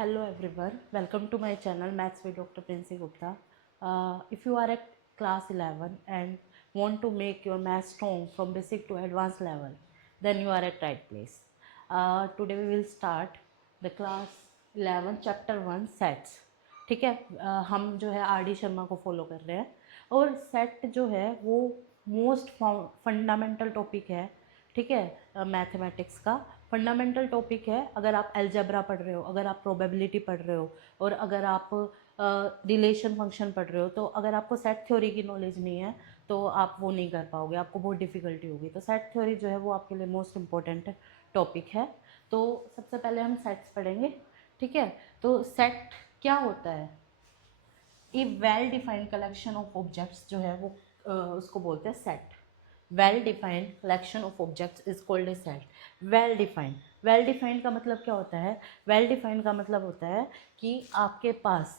Hello everyone, welcome to my channel Maths with Dr. Princey Gupta. If you are at class 11 and want to make your math strong from basic to advanced level, then you are at right place. Today we will start the class 11 chapter 1 sets. ठीक है, हम जो है are D Sharma को follow कर रहे हैं और सेट जो है वो मोस्ट फंडामेंटल टॉपिक है. ठीक है, मैथमेटिक्स का फंडामेंटल टॉपिक है. अगर आप अलजेब्रा पढ़ रहे हो, अगर आप प्रोबेबिलिटी पढ़ रहे हो और अगर आप रिलेशन फंक्शन पढ़ रहे हो, तो अगर आपको सेट थ्योरी की नॉलेज नहीं है तो आप वो नहीं कर पाओगे, आपको बहुत डिफ़िकल्टी होगी. तो सेट थ्योरी जो है वो आपके लिए मोस्ट इम्पॉर्टेंट टॉपिक है. तो सबसे पहले हम सेट्स पढ़ेंगे. ठीक है, तो सेट क्या होता है? A well defined collection of objects जो है वो उसको बोलते हैं set. Well defined collection of objects is called a set. Well defined का मतलब क्या होता है? वेल डिफाइंड का मतलब होता है कि आपके पास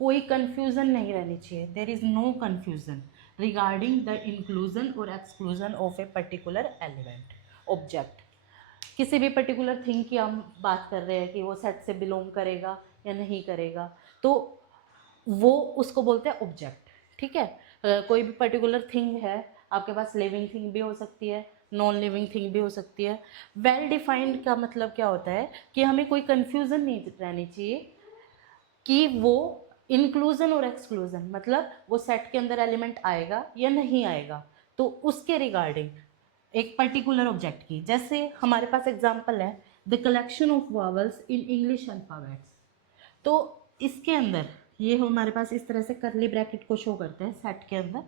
कोई कन्फ्यूज़न नहीं रहनी चाहिए. There is no confusion regarding the inclusion और exclusion of a particular element object. किसी भी पर्टिकुलर थिंग की हम बात कर रहे हैं कि वो सेट से बिलोंग करेगा या नहीं करेगा, तो वो उसको बोलते हैं ऑब्जेक्ट. ठीक है, कोई भी पर्टिकुलर थिंग है, आपके पास लिविंग थिंग भी हो सकती है, नॉन लिविंग थिंग भी हो सकती है. वेल डिफाइंड का मतलब क्या होता है कि हमें कोई कन्फ्यूज़न नहीं रहनी चाहिए कि वो इंक्लूजन और एक्सक्लूजन मतलब वो सेट के अंदर एलिमेंट आएगा या नहीं आएगा, तो उसके रिगार्डिंग एक पर्टिकुलर ऑब्जेक्ट की. जैसे हमारे पास एग्जांपल है the collection of vowels in English alphabets. तो इसके अंदर ये हमारे पास इस तरह से करली ब्रैकेट को शो करते हैं सेट के अंदर.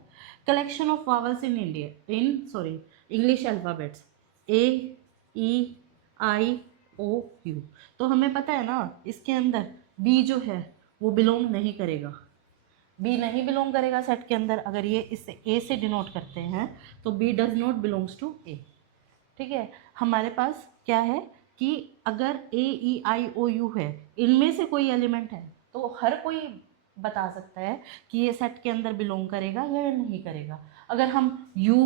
Collection of vowels in English alphabets A E I O U. तो हमें पता है ना इसके अंदर बी जो है वो बिलोंग नहीं करेगा. बी नहीं बिलोंग करेगा सेट के अंदर. अगर ये इससे ए से डिनोट करते हैं तो B does not belongs to A. ठीक है, हमारे पास क्या है कि अगर ए ई आई ओ यू है, इनमें से कोई एलिमेंट है, तो हर कोई बता सकता है कि ये सेट के अंदर बिलोंग करेगा या नहीं करेगा. अगर हम यू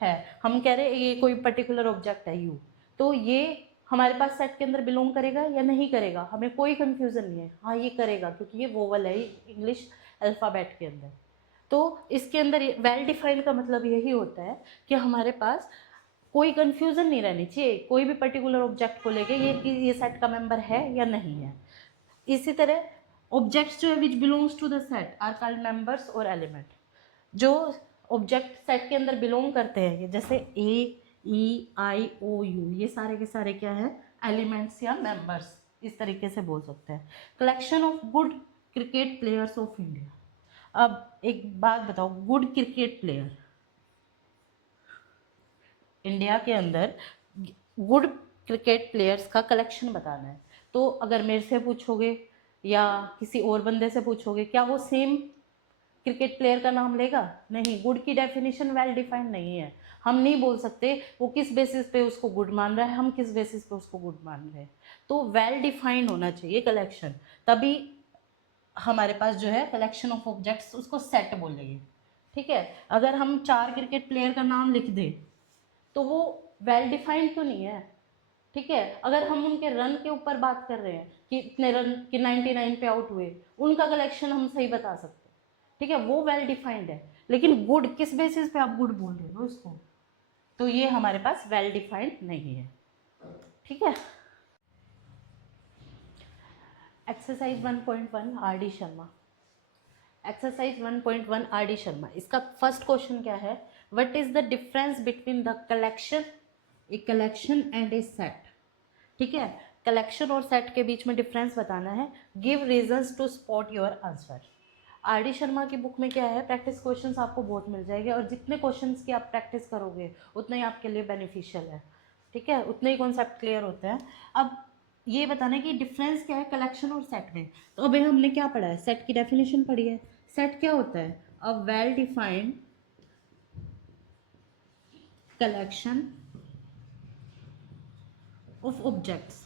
है, हम कह रहे हैं ये कोई पर्टिकुलर ऑब्जेक्ट है यू, तो ये हमारे पास सेट के अंदर बिलोंग करेगा या नहीं करेगा, हमें कोई कंफ्यूजन नहीं है. हाँ, ये करेगा क्योंकि ये वोवल है इंग्लिश अल्फ़ाबेट के अंदर. तो इसके अंदर वेल डिफाइंड का मतलब यही होता है कि हमारे पास कोई कंफ्यूजन नहीं रहनी चाहिए कोई भी पर्टिकुलर ऑब्जेक्ट को लेके ये कि ये सेट का मेंबर है या नहीं है. इसी तरह ऑब्जेक्ट्स जो है which belongs to the set are called members और एलिमेंट. जो ऑब्जेक्ट सेट के अंदर बिलोंग करते हैं, जैसे ए ई आई ओ यू, ये सारे के सारे क्या है? एलिमेंट्स या मेंबर्स, इस तरीके से बोल सकते हैं. Collection of good cricket players of India. अब एक बात बताओ, गुड क्रिकेट प्लेयर इंडिया के अंदर गुड क्रिकेट प्लेयर्स का कलेक्शन बताना है. तो अगर मेरे से पूछोगे या किसी और बंदे से पूछोगे, क्या वो सेम क्रिकेट प्लेयर का नाम लेगा? नहीं. गुड की डेफिनेशन वेल डिफाइंड नहीं है. हम नहीं बोल सकते वो किस बेसिस पे उसको गुड मान रहा है, हम किस बेसिस पे उसको गुड मान रहे हैं. तो वेल डिफाइंड होना चाहिए कलेक्शन, तभी हमारे पास जो है कलेक्शन ऑफ ऑब्जेक्ट्स उसको सेट बोलेंगे. ठीक है, अगर हम 4 क्रिकेट प्लेयर का नाम लिख दें तो वो वेल डिफाइंड तो नहीं है. ठीक है, अगर हम उनके रन के ऊपर बात कर रहे हैं कि इतने रन कि 99 पे आउट हुए, उनका कलेक्शन हम सही बता सकते हैं. ठीक है, वो वेल डिफाइंड है. लेकिन गुड किस बेसिस पे आप गुड बोल रहे हो इसको, तो ये हमारे पास वेल डिफाइंड नहीं है. ठीक है, exercise 1.1 are D Sharma. Exercise 1.1 are D Sharma, इसका फर्स्ट क्वेश्चन क्या है? What is the difference between the collection, a collection and A set. ठीक है, कलेक्शन और सेट के बीच में डिफरेंस बताना है. Give reasons to spot your answer. R D Sharma की बुक में क्या है, प्रैक्टिस क्वेश्चंस आपको बहुत मिल जाएंगे और जितने क्वेश्चंस की आप प्रैक्टिस करोगे उतना ही आपके लिए बेनिफिशियल है. ठीक है, उतने ही कॉन्सेप्ट क्लियर होते हैं. अब ये बताना है कि डिफरेंस क्या है कलेक्शन और सेट में. तो अभी हमने क्या पढ़ा है? सेट की डेफिनेशन पढ़ी है. सेट क्या होता है? A well defined collection of objects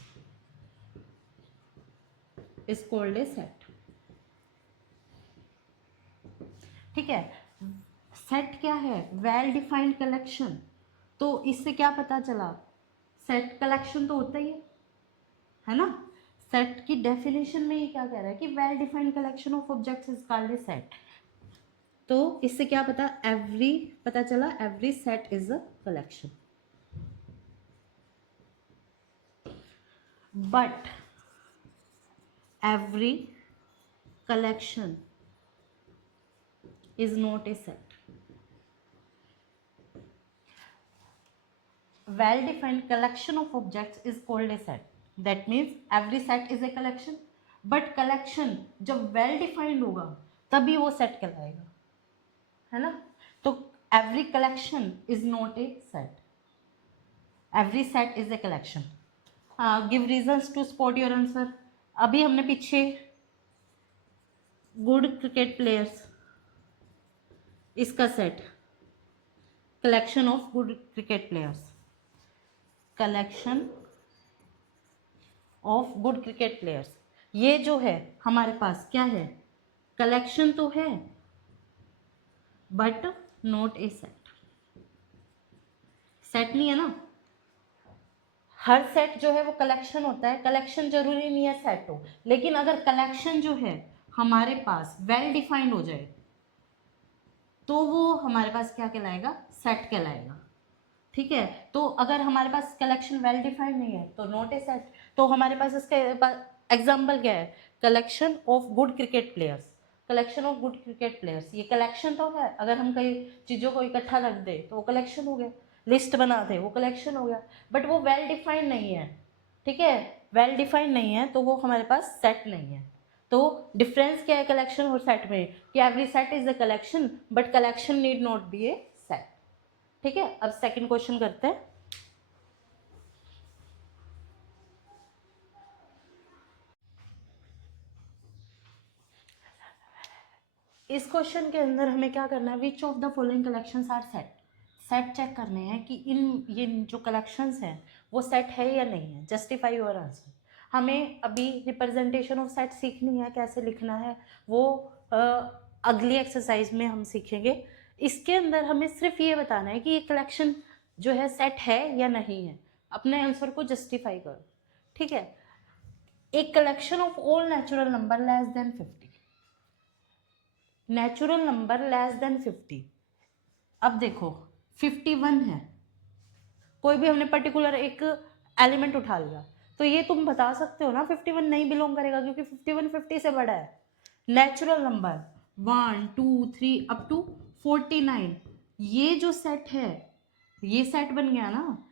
is called a set. ठीक है, सेट क्या है? Well defined collection. तो इससे क्या पता चला? सेट कलेक्शन तो होता ही है ना. सेट की डेफिनेशन में ये क्या कह रहा है कि well defined collection of objects is called a set. तो इससे क्या पता चला every set is a collection. But every collection is not a set. well defined collection of objects is called a set. That means every set is a collection, but collection जब well defined होगा तभी वो set कहलाएगा, है ना। तो every collection is not a set, every set is a collection. Give reasons to support your answer. अभी हमने पीछे good cricket players इसका set collection of good cricket players, collection of good cricket players, ये जो है हमारे पास क्या है, कलेक्शन तो है but not a set. Set नहीं है ना, हर सेट जो है वो कलेक्शन होता है, कलेक्शन जरूरी नहीं है सेट हो, लेकिन अगर कलेक्शन जो है हमारे पास वेल डिफाइंड हो जाए तो वो हमारे पास क्या कहलाएगा, सेट कहलाएगा। ठीक है, तो अगर हमारे पास कलेक्शन वेल डिफाइंड नहीं है तो नॉट ए सेट। तो हमारे पास इसका एग्जाम्पल क्या है, collection of good cricket players, collection of good cricket players, ये कलेक्शन तो है। अगर हम कई चीज़ों को इकट्ठा रख दे तो वो कलेक्शन हो गया, लिस्ट बना दे वो कलेक्शन हो गया, बट वो वेल डिफाइंड नहीं है। ठीक है, वेल डिफाइंड नहीं है तो वो हमारे पास सेट नहीं है। तो डिफरेंस क्या है कलेक्शन और सेट में, कि every set is a collection but collection need not be A set. ठीक है, अब सेकंड क्वेश्चन करते हैं। इस क्वेश्चन के अंदर हमें क्या करना है, which of the following collections are set. Set check करने हैं कि ये जो कलेक्शंस हैं वो सेट है या नहीं है। Justify your answer. हमें अभी रिप्रेजेंटेशन ऑफ सेट सीखनी है, कैसे लिखना है वो अगली एक्सरसाइज में हम सीखेंगे। इसके अंदर हमें सिर्फ ये बताना है कि ये कलेक्शन जो है सेट है या नहीं है। अपने आंसर को जस्टिफाई करो। ठीक है, एक collection of all natural number less than 50, natural number less than 50। अब देखो 51 है, कोई भी हमने पर्टिकुलर एक एलिमेंट उठा लिया तो ये तुम बता सकते हो ना 51 नहीं बिलोंग करेगा, क्योंकि 51 50 से बड़ा है। नेचुरल नंबर 1 2 3 अप टू 49, ये जो सेट है ये सेट बन गया ना।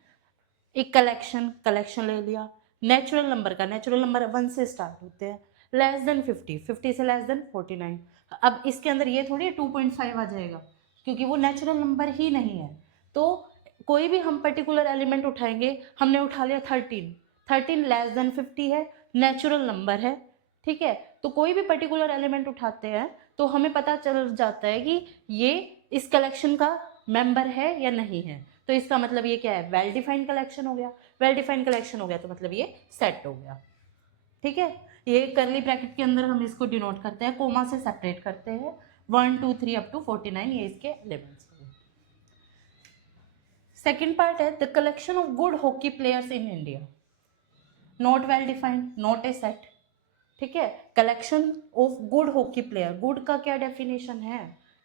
एक कलेक्शन ले लिया नेचुरल नंबर का, नेचुरल नंबर 1 से स्टार्ट होते हैं, लेस देन 50, 50 से लेस देन 49। अब इसके अंदर ये थोड़ी 2.5 आ जाएगा क्योंकि वो नेचुरल नंबर ही नहीं है। तो कोई भी हम पर्टिकुलर एलिमेंट उठाएंगे, हमने उठा लिया 13 लेस देन 50 है, नेचुरल नंबर है। ठीक है, तो कोई भी पर्टिकुलर एलिमेंट उठाते हैं तो हमें पता चल जाता है कि ये इस कलेक्शन का मेंबर है या नहीं है। तो इसका मतलब ये क्या है, वेल डिफाइंड कलेक्शन हो गया। वेल डिफाइंड कलेक्शन हो गया तो मतलब ये सेट हो गया। ठीक है, ये करली ब्रैकेट के अंदर हम इसको डिनोट करते हैं, कोमा से सेपरेट करते हैं। 1 2 3 अप टू 49 ये इसके एलिमेंट्स। सेकेंड पार्ट है the collection of good hockey players in India, not well defined, not a set. ठीक है, collection of good hockey player, good का क्या डेफिनेशन है,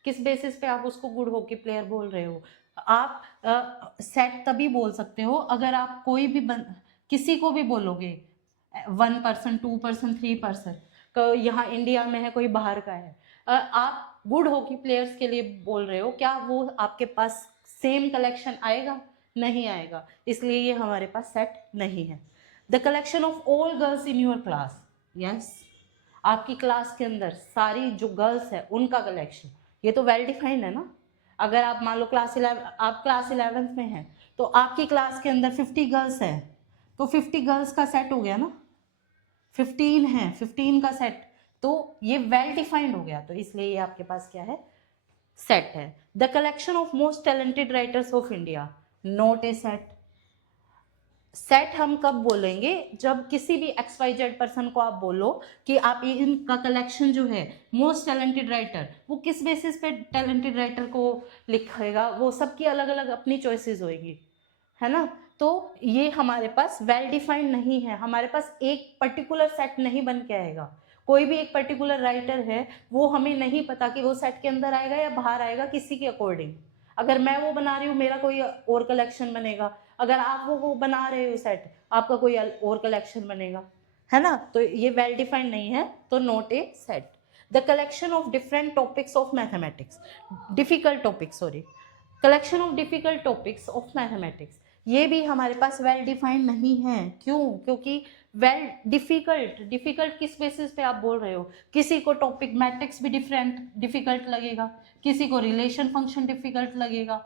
किस बेसिस पे आप उसको गुड हॉकी प्लेयर बोल रहे हो। आप सेट तभी बोल सकते हो अगर आप कोई भी किसी को भी बोलोगे 1% 2% 3%, यहाँ इंडिया में है कोई बाहर का है, आप गुड हॉकी प्लेयर्स के लिए बोल रहे हो, क्या वो आपके पास सेम कलेक्शन आएगा, नहीं आएगा, इसलिए ये हमारे पास सेट नहीं है। The collection of all girls in your class, yes, आपकी क्लास के अंदर सारी जो गर्ल्स है उनका कलेक्शन, ये तो वेल डिफाइंड है ना। अगर आप मान लो आप क्लास 11th में हैं तो आपकी क्लास के अंदर 50 गर्ल्स हैं तो 50 गर्ल्स का सेट हो गया ना, 15 है 15 का सेट, तो ये वेल डिफाइंड हो गया, तो इसलिए ये आपके पास क्या है, सेट है। The collection of most talented writers of India, not a set. Set हम कब बोलेंगे, जब किसी भी XYZ पर्सन को आप बोलो कि आप इनका कलेक्शन जो है मोस्ट टैलेंटेड राइटर, वो किस बेसिस पे टैलेंटेड राइटर को लिखेगा, वो सबकी अलग अलग अपनी चॉइसेस होगी, है ना। तो ये हमारे पास वेल डिफाइंड नहीं है, हमारे पास एक पर्टिकुलर सेट नहीं बन के आएगा। कोई भी एक पर्टिकुलर राइटर है, वो हमें नहीं पता कि वो सेट के अंदर आएगा या बाहर आएगा किसी के अकॉर्डिंग। अगर मैं वो बना रही हूँ, मेरा कोई और कलेक्शन बनेगा, अगर आप वो बना रहे हो सेट, आपका कोई और कलेक्शन बनेगा, है ना। तो ये वेल डिफाइंड नहीं है, तो not a set. The collection of different topics of mathematics, difficult topic, sorry, collection of difficult topics of mathematics, ये भी हमारे पास वेल डिफाइंड नहीं है। क्यों? क्योंकि वेल डिफिकल्ट किस बेसिस पे आप बोल रहे हो? किसी को टॉपिक मैट्रिक्स भी डिफिकल्ट लगेगा, किसी को रिलेशन फंक्शन डिफिकल्ट लगेगा,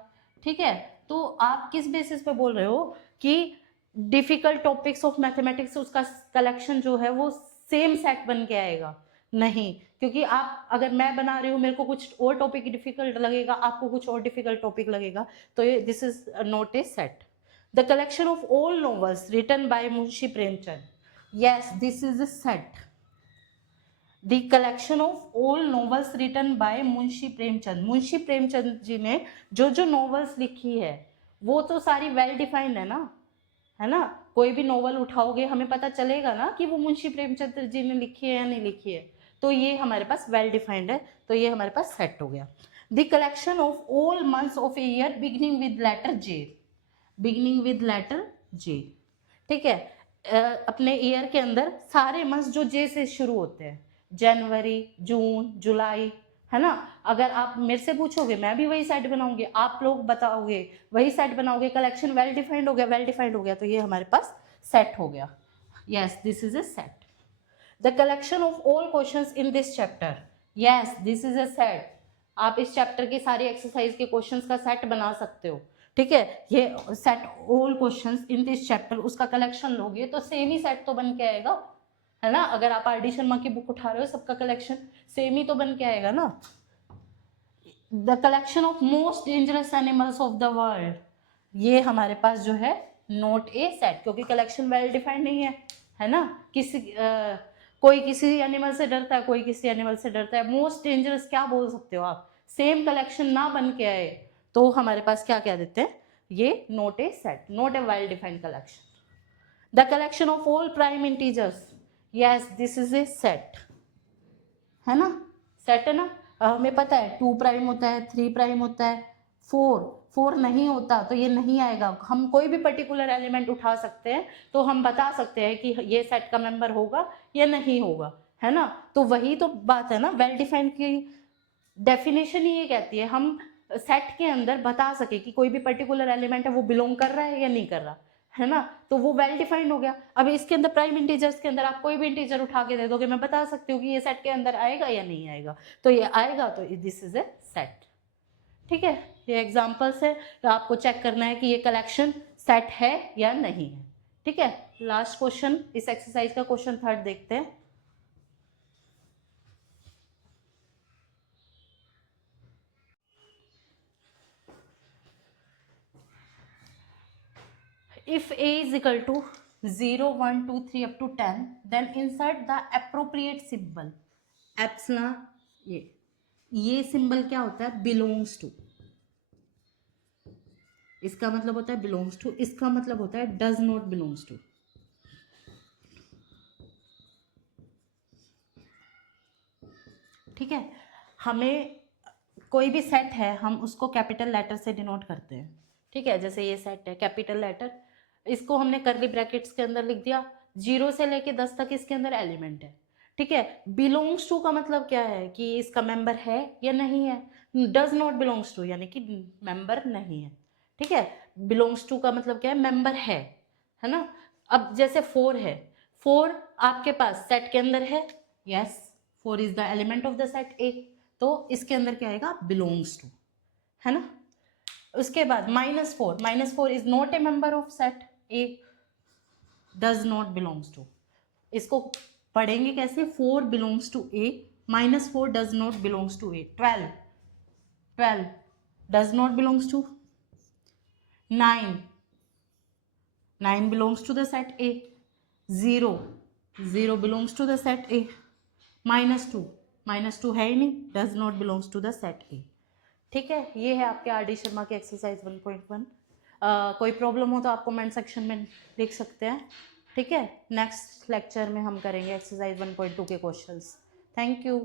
ठीक है। तो आप किस बेसिस पे बोल रहे हो कि डिफिकल्ट टॉपिक्स ऑफ मैथमेटिक्स उसका कलेक्शन जो है वो सेम सेट बन के आएगा? नहीं, क्योंकि आप, अगर मैं बना रही हूँ, मेरे को कुछ और टॉपिक डिफिकल्ट लगेगा, आपको कुछ और डिफिकल्ट टॉपिक लगेगा, तो ये this is not a set. The collection of all novels written by Munshi Premchand, yes this is a set. The collection of all novels written by Munshi Premchand, Munshi Premchand ji ने जो जो नॉवेल्स लिखी है वो तो सारी वेल डिफाइंड है ना। कोई भी नॉवल उठाओगे हमें पता चलेगा ना कि वो मुंशी प्रेमचंद जी ने लिखी है या नहीं लिखी है। तो ये हमारे पास वेल डिफाइंड है, तो ये हमारे पास सेट हो गया। The collection of all months of a year beginning with letter J, beginning with letter J, ठीक है। अपने ईयर के अंदर सारे मंथ्स जो जे से शुरू होते हैं, जनवरी, जून, जुलाई, है ना। अगर आप मेरे से पूछोगे, मैं भी वही सेट बनाऊंगी, आप लोग बताओगे वही सेट बनाओगे, कलेक्शन वेल डिफाइंड हो गया, वेल डिफाइंड हो गया, तो ये हमारे पास सेट हो गया। Yes this is a set. The collection of all questions in this chapter, yes this is a set. आप इस चैप्टर की सारी एक्सरसाइज के क्वेश्चंस का सेट बना सकते हो, ठीक है। ये set all questions in this chapter, उसका कलेक्शन लोगे तो सेम ही सेट तो बन के आएगा, है ना। अगर आप आर डी शर्मा की बुक उठा रहे हो, सबका कलेक्शन सेम ही तो बन के आएगा ना। The collection of most dangerous animals of the world, ये हमारे पास जो है नोट ए सेट, क्योंकि कलेक्शन वेल डिफाइंड नहीं है ना। कोई किसी एनिमल से डरता है, कोई किसी एनिमल से डरता है। मोस्ट डेंजरस क्या बोल सकते हो आप? सेम कलेक्शन ना बन के आए तो हमारे पास क्या क्या देते हैं? ये note A set, note A well defined collection. The collection of all prime integers, yes this is a set, है ना, सेट है ना। हमें पता है 2 प्राइम होता है, 3 प्राइम होता है, 4 नहीं होता, तो ये नहीं आएगा। हम कोई भी पर्टिकुलर एलिमेंट उठा सकते हैं, तो हम बता सकते हैं कि ये सेट का मेंबर होगा या नहीं होगा, है ना। तो वही तो बात है ना, वेल डिफाइंड की डेफिनेशन ही ये कहती है हम सेट के अंदर बता सके कि कोई भी पर्टिकुलर एलिमेंट है वो बिलोंग कर रहा है या नहीं कर रहा, है ना। तो वो वेल डिफाइंड हो गया। अब इसके अंदर प्राइम इंटीजर्स के अंदर आप कोई भी इंटीजर उठा के दे दोगे, मैं बता सकती हूँ कि ये सेट के अंदर आएगा या नहीं आएगा, तो ये आएगा, तो दिस इज ए सेट, ठीक है। ये एग्जांपल्स है, तो आपको चेक करना है कि ये कलेक्शन सेट है या नहीं है, ठीक है। लास्ट क्वेश्चन इस एक्सरसाइज का, क्वेश्चन 3 देखते हैं। If a is equal to 0, 1, 2, 3 up to 10, then insert the appropriate symbol epsilon। ये सिंबल क्या होता है? Belongs to. इसका मतलब होता है बिलोंग्स टू, इसका मतलब होता है डज नॉट बिलोंग्स टू, ठीक है। हमें कोई भी सेट है, हम उसको कैपिटल लेटर से डिनोट करते हैं, ठीक है। जैसे ये सेट है, कैपिटल लेटर, इसको हमने करली ब्रैकेट्स के अंदर लिख दिया, 0 से लेके 10 तक इसके अंदर एलिमेंट है, ठीक है। बिलोंग्स टू का मतलब क्या है कि इसका मेंबर है या नहीं है। डज नॉट बिलोंग्स टू यानी कि मेंबर नहीं है, ठीक है। बिलोंग्स टू का मतलब क्या है? मेंबर है ना। अब जैसे 4 है, 4 आपके पास सेट के अंदर है, yes 4 is the element of the set ए, तो इसके अंदर क्या आएगा? बिलोंग्स टू, है ना। उसके बाद -4 is not a member of set A, does not belongs to. इसको पढ़ेंगे कैसे? 4 belongs to A, -4 does not belongs to A. 12 does not belongs to. 9 belongs to the set A. 0 belongs to the set A. -2 है ही नहीं, does not belongs to the set A, ठीक है। ये है आपके आर डी शर्मा के exercise 1.1। कोई प्रॉब्लम हो तो आप कमेंट सेक्शन में लिख सकते हैं, ठीक है। नेक्स्ट लेक्चर में हम करेंगे एक्सरसाइज 1.2 के क्वेश्चंस। Thank you.